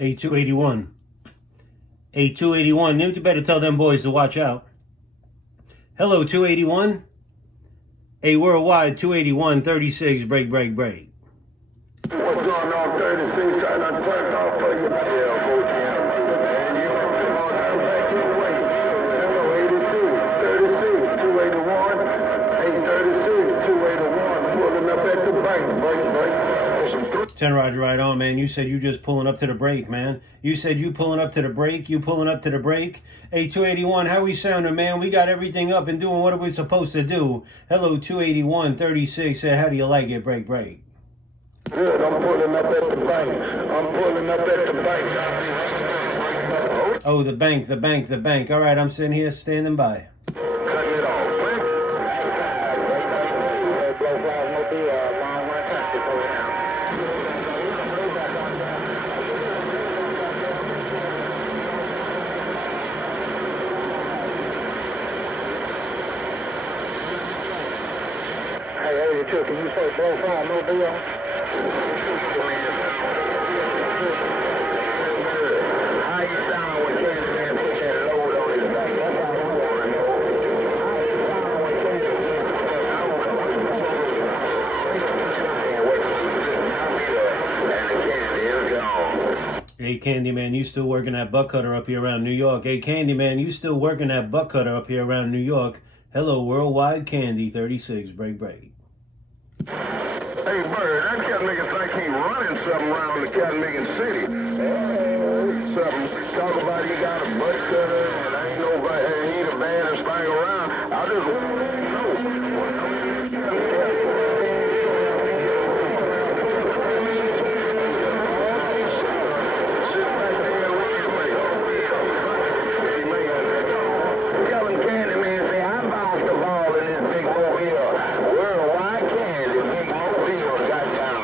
A281. A281. You better tell them boys to watch out. Hello, 281. A worldwide 281, 36, break. What's going on, 36? Trying to turn off for you. Yeah, go down. And you come on down back your way. Hello, 82, 36, 281, 836, 281. Pulling up at the bank. Break. 10 Roger, right on, man. You said you just pulling up to the break, man. You said you pulling up to the break. You pulling up to the break. Hey, 281, how we sounding, man? We got everything up and doing what are we supposed to do? Hello, 281, 36. Said, how do you like it? Break. Good, I'm pulling up at the bank. Oh, the bank. All right, I'm sitting here standing by. Cutting it off. Hey, 82, can you say blow fire, no deal? How you sound when Candy Man put that load on his back? That's all I want to know. How you sound when Candy Man put that load on his back? Can't wait till we sit down here and the candy is gone. Hey, Candyman, you still working that butt cutter up here around New York? Hey, Candyman, you still working that butt cutter up here around New York? Hello, worldwide Candy, 36, break. Hey, Bird, that cat nigga think he running something around the cat nigga city. Something. Talk about he got a butt cutter and ain't nobody, he the baddest thing around. I just want to let you know. Sit back there and wait. Tell him Candyman say I bounced the ball in this big mobile. Worldwide Candy, big mobile got down.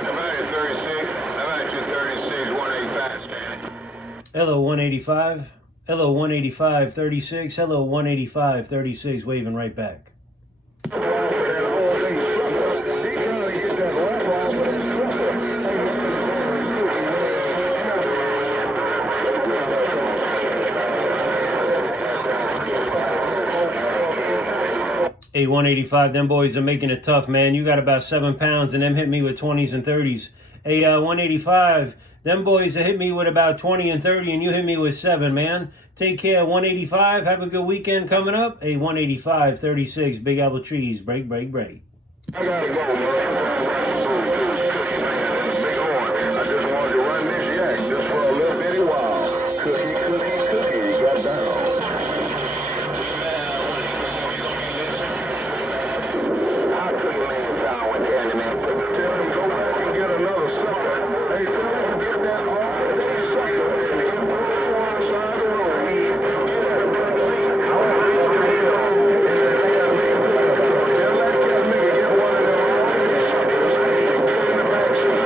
How about you 36? How about you 36, 185, man? Hello, 185. Hello, 185, 36. Hello, 185, 36, waving right back. Hey, 185, them boys are making it tough, man. You got about 7 pounds, and them hit me with 20s and 30s. Hey, 185, them boys hit me with about 20 and 30, and you hit me with 7, man. Take care, 185. Have a good weekend coming up. Hey, 185, 36, Big Apple Trees. Break. I gotta go, man. Big horn. I just wanted to run this yak just for a little bitty while. Cookie, you got down. How could you make it sound when Candyman put the tell him go back and get another sucker? Hey, tell him get that off that sucker and then put it on the side of the road. Tell that cat nigga get one of them suckers and put it in the back seat.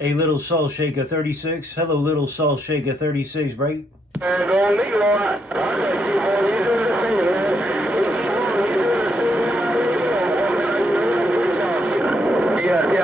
Hey, Little Soul Shaker 36. Hello, Little Soul Shaker 36, break. And don't need a lot. I gotta keep on you doing the thing, man. Yeah, man.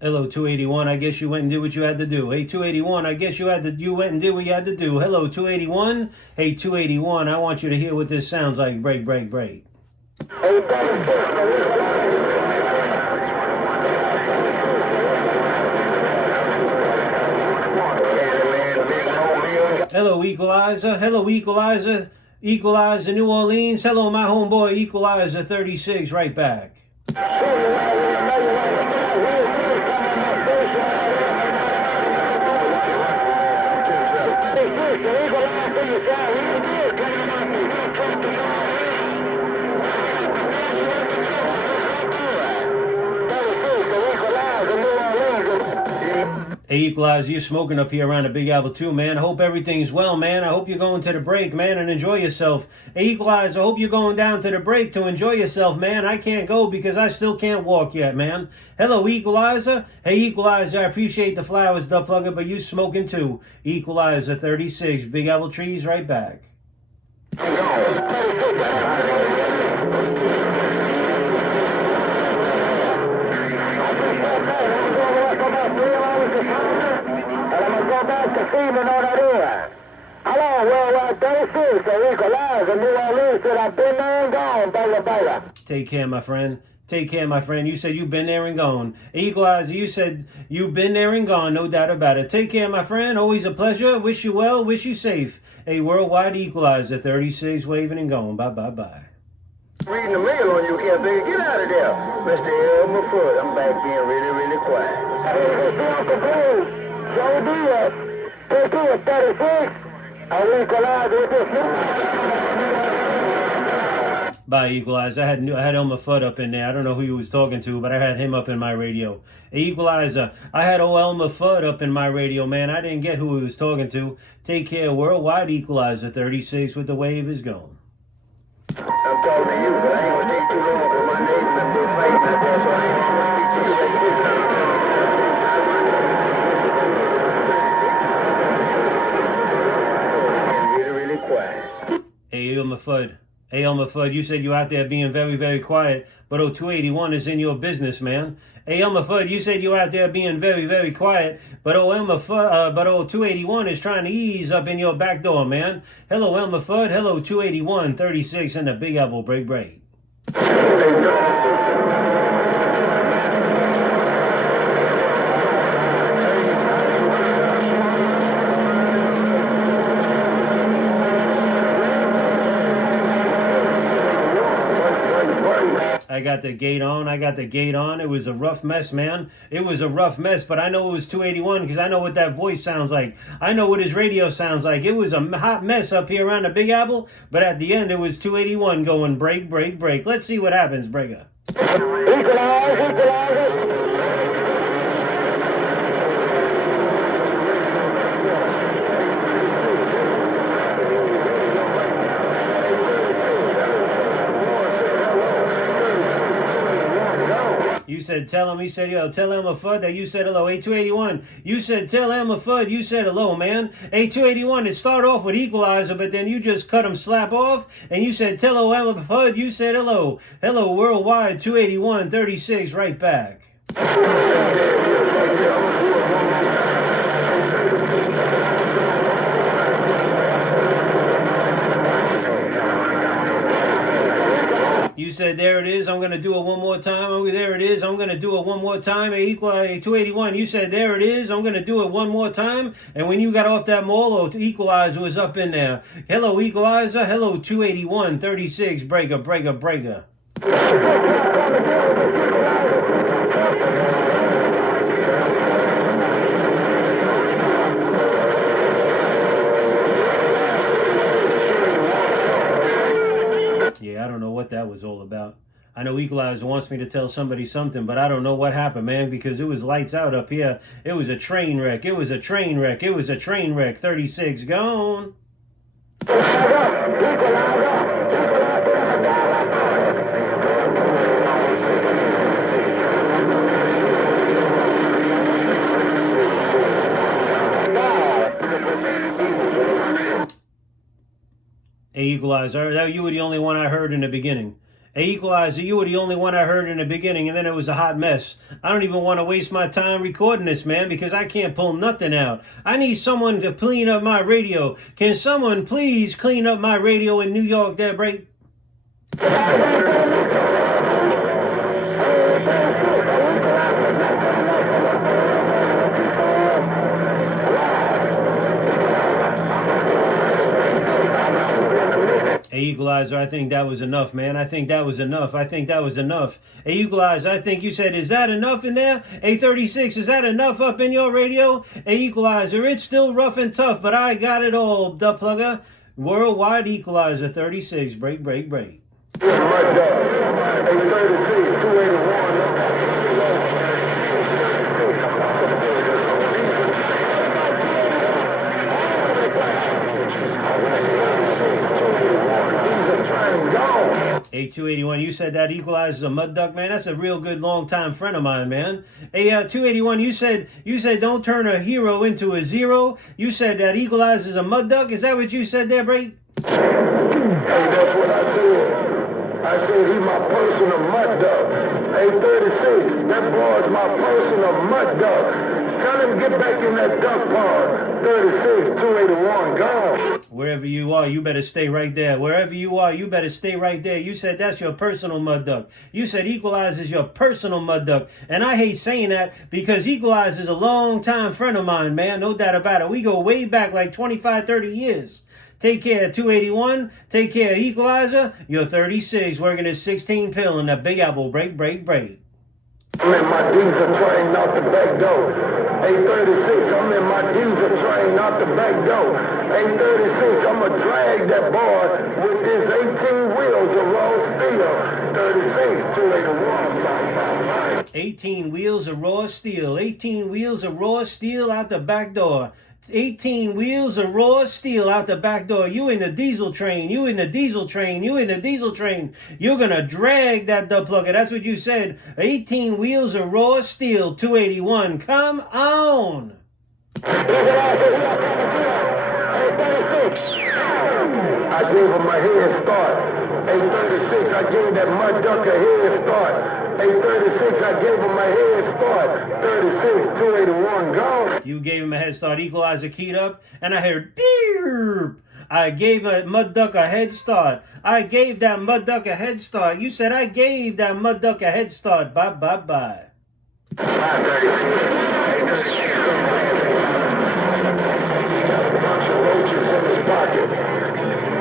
Hello, 281. I guess you went and did what you had to do. Hey, 281. I guess you went and did what you had to do. Hello, 281. Hey, 281. I want you to hear what this sounds like. Break. Hello, Equalizer. Equalizer, New Orleans. Hello, my homeboy, Equalizer 36, right back. Equalizer, Hey, Equalizer, you're smoking up here around the Big Apple too, man. I hope everything's well, man. I hope you're going to the break, man, and enjoy yourself. Hey, Equalizer, I hope you're going down to the break to enjoy yourself, man. I can't go because I still can't walk yet, man. Hello, Equalizer. Hey, Equalizer, I appreciate the flowers, the plugger, but you smoking too. Equalizer 36, Big Apple trees, right back. Hello, Worldwide 36, Equalizer, New Orleans, said I've been there and gone, baby. Take care, my friend. Take care, my friend. You said you've been there and gone. Equalizer, you said you've been there and gone, no doubt about it. Take care, my friend. Always a pleasure. Wish you well. Wish you safe. A Worldwide Equalizer 36, waving and going. Bye. Reading the mail on you, can't think. Get out of there. Mr. Elmer Foot, I'm back being really quiet. Hey, Uncle Bruce, Joe Diaz, take care, 36. I Equalizer with this Bye, Equalizer. I had Elmer Fudd up in there. I don't know who he was talking to, but I had him up in my radio. Equalizer, I had old Elmer Fudd up in my radio, man. I didn't get who he was talking to. Take care, Worldwide Equalizer 36 with the wave is going. I'm talking to you, but I ain't gonna take too long for my neighbors and been fighting out there, so I ain't gonna speak to you really quiet. Hey, Elmer Fudd. Hey, Elmer Fudd, you said you out there being very quiet, but 281 is in your business, man. Hey, Elmer Fudd, you said you out there being very quiet, but Elmer Fudd, but 281 is trying to ease up in your back door, man. Hello, Elmer Fudd. Hello, 281, 36 in the Big Apple. Break. I got the gate on. It was a rough mess, man. It was a rough mess, but I know it was 281 because I know what that voice sounds like. I know what his radio sounds like. It was a hot mess up here around the Big Apple, but at the end it was 281 going break. Let's see what happens, Breaker. Equalizer. You said tell him, he said, yo, tell Elmer Fudd that you said hello. Hey, 281, you said tell Elmer Fudd you said hello, man. Hey, 281, it started off with Equalizer, but then you just cut him slap off, and you said tell Elmer Fudd you said hello. Hello, Worldwide 281, 36, right back. You said, there it is, I'm going to do it one more time. Oh, there it is, I'm going to do it one more time. Hey, Equalizer 281, you said, there it is, I'm going to do it one more time. And when you got off that mall, Equalizer was up in there. Hello, Equalizer. Hello, 281, 36, breaker. Yeah, I don't know what that was all about. I know Equalizer wants me to tell somebody something, but I don't know what happened, man, because it was lights out up here. It was a train wreck. 36 gone. Hey, Equalizer, you were the only one I heard in the beginning. Hey, Equalizer, you were the only one I heard in the beginning, and then it was a hot mess. I don't even want to waste my time recording this, man, because I can't pull nothing out. I need someone to clean up my radio. Can someone please clean up my radio in New York there, break? Hey, Equalizer, I think that was enough, man. I think that was enough. Hey, Equalizer, I think you said, is that enough in there? Hey, 36, is that enough up in your radio? Hey, Equalizer, it's still rough and tough, but I got it all, the plugger. Worldwide Equalizer 36, break. Hey, 36, 281. Hey, 281, you said that Equalizer's a mud duck, man. That's a real good long-time friend of mine, man. Hey, 281, you said don't turn a hero into a zero. You said that Equalizer's a mud duck. Is that what you said there, Bray? Hey, that's what I said. I said he's my personal mud duck. Hey, 36, that boy's my personal mud duck. Tell him get back in that duck pond. 36, 281, gone. Wherever you are, you better stay right there. Wherever you are, you better stay right there. You said that's your personal mud duck. You said Equalizer's your personal mud duck. And I hate saying that because Equalizer's a long-time friend of mine, man. No doubt about it. We go way back like 25, 30 years. Take care, 281. Take care, Equalizer. You're 36, working at 16 pill in that Big Apple. Break. I'm in my diesel train out the back door. 836, I'm in my diesel train out the back door. 836, I'm going to drag that boy with this 18 wheels of raw steel. 36, 281. 18 wheels of raw steel. 18 wheels of raw steel out the back door. 18 wheels of raw steel out the back door. You in the diesel train. You in the diesel train. You in the diesel train. You're going to drag that dub plugger. That's what you said. 18 wheels of raw steel. 281. Come on. I gave him a head start. 836, I gave that mud duck a head start. 836, I gave him a head start. 36, 281, gone. You gave him a head start. Equalizer keyed up, and I heard beep. I gave a mud duck a head start. I gave that mud duck a head start. You said I gave that mud duck a head start. Bye.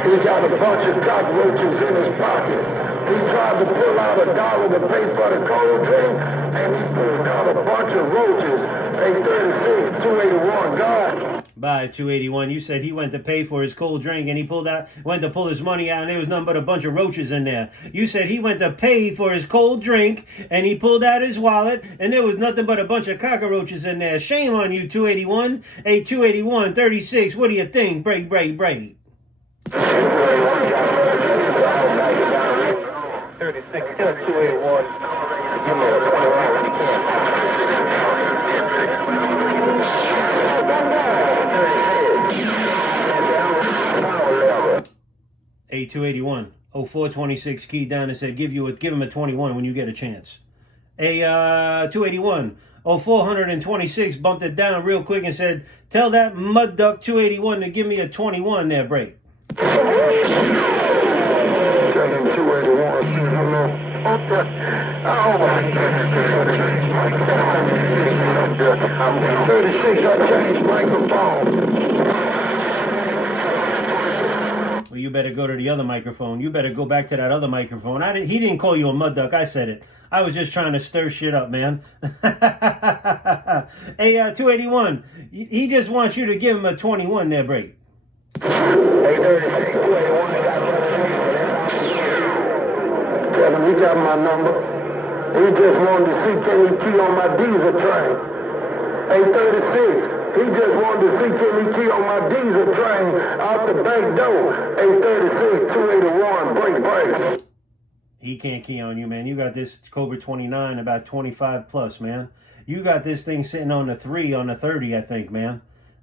He got a bunch of cockroaches in his pocket. He tried to pull out $1 to pay for the cold drink, and he pulled out a bunch of roaches. 836, 281, gone. Bye, 281. You said he went to pay for his cold drink, and he went to pull his money out, and there was nothing but a bunch of roaches in there. You said he went to pay for his cold drink, and he pulled out his wallet, and there was nothing but a bunch of cockroaches in there. Shame on you, 281. Hey, 281, 36, what do you think? Break. 36, 281. Give me a 21 when you can. Hey, 281. 0426 keyed down and said give him a 21 when you get a chance. Hey, 281. 0426 bumped it down real quick and said, tell that mud duck 281 to give me a 21 there, Break. Tell him 281. Oh my God. I'm 36, I changed microphone. Well, you better go to the other microphone. You better go back to that other microphone. He didn't call you a mud duck. I said it. I was just trying to stir shit up, man. Hey, 281. He just wants you to give him a 21 there, Break. Hey, 36, 281. Tell him he got my number. He just wanted to see Kenny Key on my diesel train. Hey, 36. He just wanted to see Kenny Key on my diesel train out the back door. 836, 281, break. He can't key on you, man. You got this Cobra 29 about 25 plus, man. You got this thing sitting on the 3 on the 30, I think, man.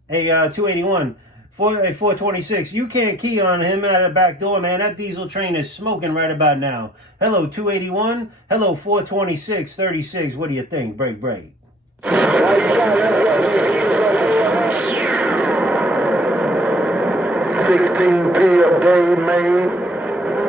Hey, 281, 426. You can't key on him at the back door, man. That diesel train is smoking right about now. Hello, 281. Hello, 426, 36. What do you think? Break. 16p a day made,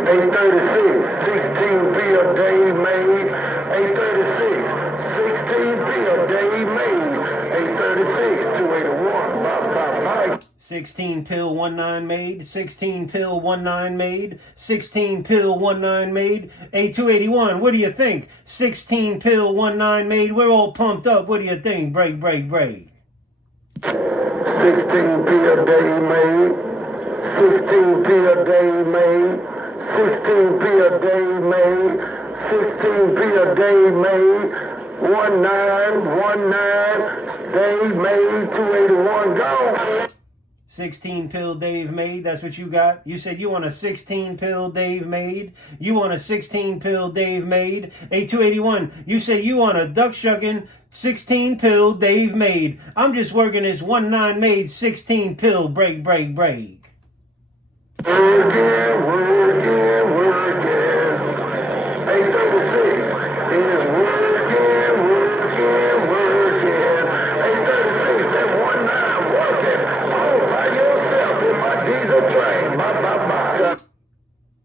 836, 16p a day made, 836, 16p a day made, 836, 281, bye. 16 pill 19 made, 16 pill 19 made, 16 pill 19 made. Hey, 281, what do you think? 16 pill 19 made. We're all pumped up. What do you think? Break. 16p a day made, 16p a day made, 16p a day made, 16p a day made, 19 day made, 281 gone. 16 pill Dave made. That's what you got. You said you want a 16 pill Dave made. You want a 16 pill Dave made. A281, you said you want a duck shucking 16 pill Dave made. I'm just working this 19 made 16 pill break. Working. 836 is working. 836, that 19 working all by yourself in my diesel train. Bye.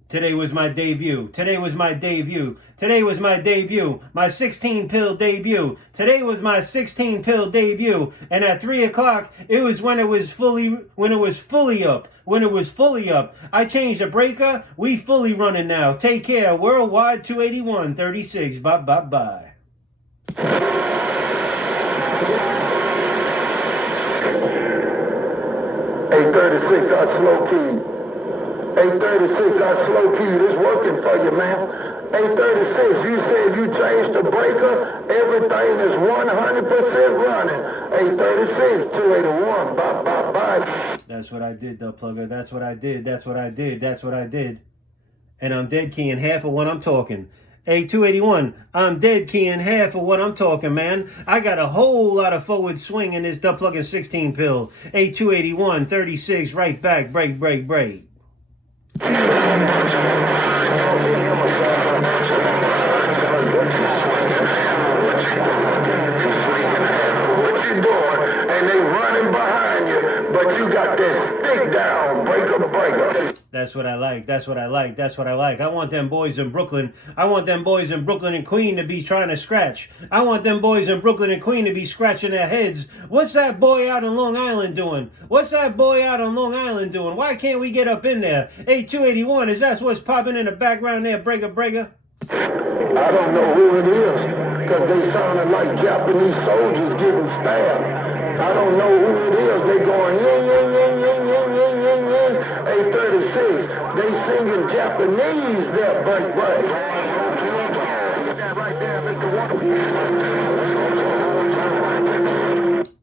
Today was my debut. Today was my debut. Today was my debut. My 16 pill debut. Today was my 16 pill debut. And at 3 o'clock, it was when it was fully up. I changed the breaker. We fully running now. Take care. Worldwide 281 36. Bye. 836, I slow key. 836, I slow key. This working for you, man. 836, you said you changed the breaker. Everything is 100% running. 836, 281, bye. That's what I did, though, plugger. That's what I did. And I'm dead keying half of what I'm talking. A281, I'm dead keying half of what I'm talking, man. I got a whole lot of forward swing in this dub plugging 16 pill. A281, 36, right back, break. What you doing? And they running behind you, but you got that stick down, breaker. That's what I like. I want them boys in Brooklyn. And Queen to be trying to scratch. I want them boys in Brooklyn and Queen to be scratching their heads. What's that boy out on Long Island doing? Why can't we get up in there? A281, is that what's popping in the background there, breaker? I don't know who it is, because they sounded like Japanese soldiers getting stabbed. I don't know who it is. They going, yin. 836, they singing Japanese there, break. Right there, Mr.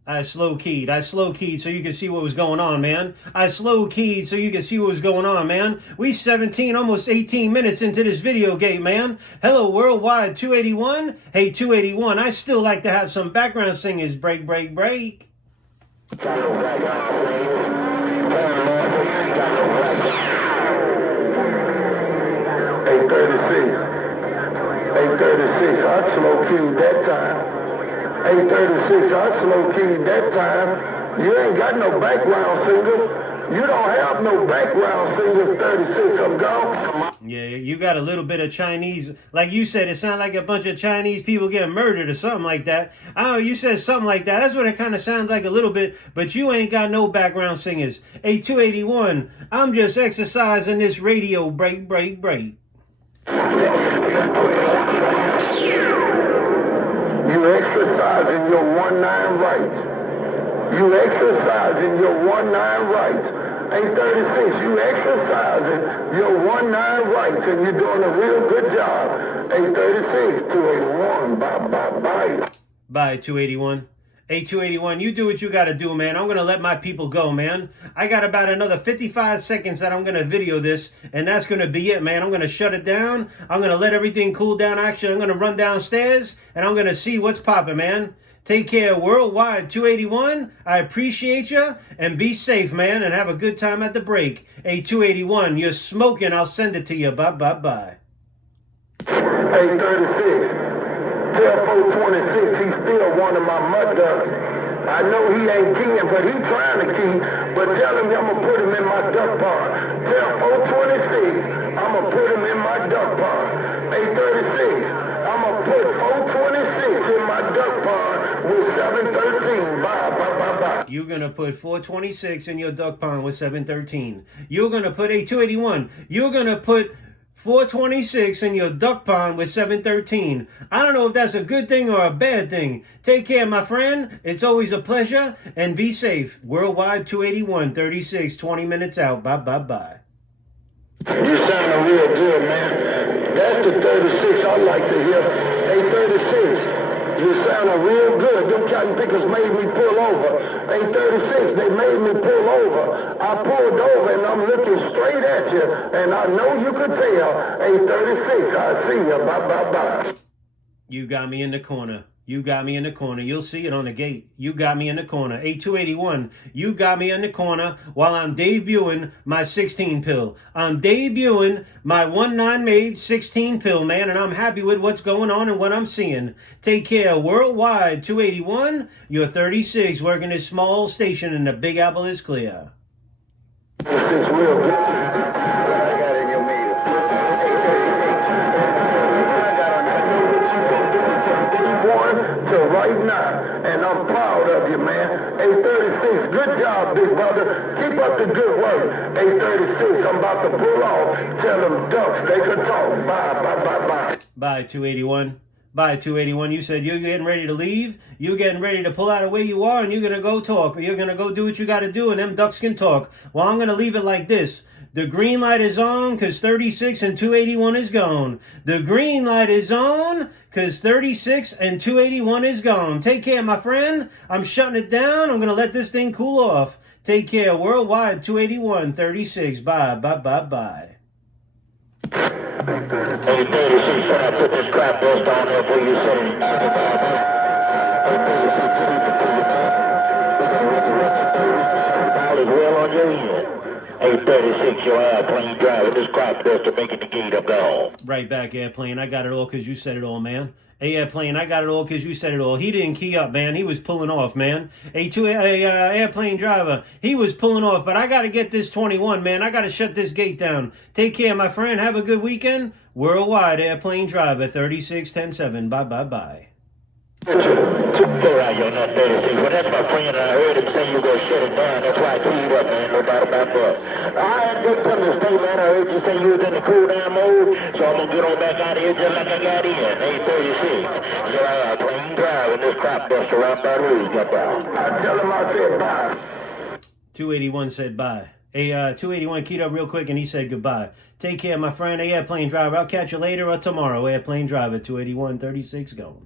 I slow keyed so you can see what was going on, man. We 17, almost 18 minutes into this video game, man. Hello, worldwide 281. Hey, 281, I still like to have some background singers. Break. 836, I slow keyed that time. 836, I slow keyed that time. You ain't got no background singers. You don't have no background singers, 36, I'm gone. Yeah, you got a little bit of Chinese. Like you said, it sounded like a bunch of Chinese people getting murdered or something like that. Oh, you said something like that. That's what it kind of sounds like a little bit, but you ain't got no background singers. A281, I'm just exercising this radio break. You exercising your 19 rights. 836, you exercising your 19 rights, and you're doing a real good job. 836, 281, bye. Bye, 281. Hey, 281, you do what you got to do, man. I'm going to let my people go, man. I got about another 55 seconds that I'm going to video this, and that's going to be it, man. I'm going to shut it down. I'm going to let everything cool down. Actually, I'm going to run downstairs, and I'm going to see what's popping, man. Take care, worldwide 281. I appreciate you, and be safe, man, and have a good time at the break. Hey, 281, you're smoking. I'll send it to you. Bye. 836. Tell 426 he's still one of my mud ducks. I know he ain't keying, but he trying to key. But tell him I'm going to put him in my duck pond. Tell 426 I'm going to put him in my duck pond. 836, I'm going to put 426 in my duck pond with 713. Bye. You're going to put 426 in your duck pond with 713. You're going to put 281. You're going to put 426 in your duck pond with 713. I don't know if that's a good thing or a bad thing. Take care, my friend. It's always a pleasure. And be safe. Worldwide 281, 36, 20 minutes out. Bye. You sounding real good, man. That's the 36 I like to hear. Hey, 36, You sounding real good. Them cotton pickers made me pull over. 836, they made me pull over. I pulled over and I'm looking straight at you. And I know you could tell. 836, I see you. Bye, bye, bye. You got me in the corner. You got me in the corner. You'll see it on the gate. You got me in the corner. 8281. You got me in the corner while I'm debuting my 16 pill. I'm debuting my 1-9 made 16 pill, man, and I'm happy with what's going on and what I'm seeing. Take care. Worldwide, 281. You're 36, working this small station in the Big Apple is clear. This is real good. I got in your meter. To right now, and I'm proud of you, man. 836, good job, big brother. Keep up the good work. 836, I'm about to pull off. Tell them ducks they can talk. Bye, bye, bye, bye. Bye, 281. Bye, 281. You said you're getting ready to leave. You're getting ready to pull out of where you are, and you're going to go talk. Or you're going to go do what you got to do, and them ducks can talk. Well, I'm going to leave it like this. The green light is on because 36 and 281 is gone. The green light is on because 36 and 281 is gone. Take care, my friend. I'm shutting it down. I'm going to let this thing cool off. Take care. Worldwide, 281, 36. Bye, bye, bye, bye. 836, when I put this crap dust on there for you, sitting. 836, well on your end. 836, your airplane driving this crap duster making the gate up gone. Right back, airplane. I got it all because you said it all, man. Hey, airplane, I got it all because you said it all. He didn't key up, man. He was pulling off, man. Airplane driver, he was pulling off. But I got to get this 21, man. I got to shut this gate down. Take care, my friend. Have a good weekend. Worldwide, airplane driver, 36-10-7. Bye, bye, bye. All right, you're not 36. Well, that's my friend. I heard him say you gonna shut it down. That's why I keyed up, man. No doubt about that. I did come to stay, man. I heard you say you was in the cool down mode, so I'm gonna get on back out of here just like I got in. 836. Your airplane driving this crop duster right by the road. Got out. I tell him I said bye. 281 said bye. Hey, 281 keyed up real quick and he said goodbye. Take care, my friend. Hey, airplane driver. I'll catch you later or tomorrow. Airplane driver, 281, 36 going.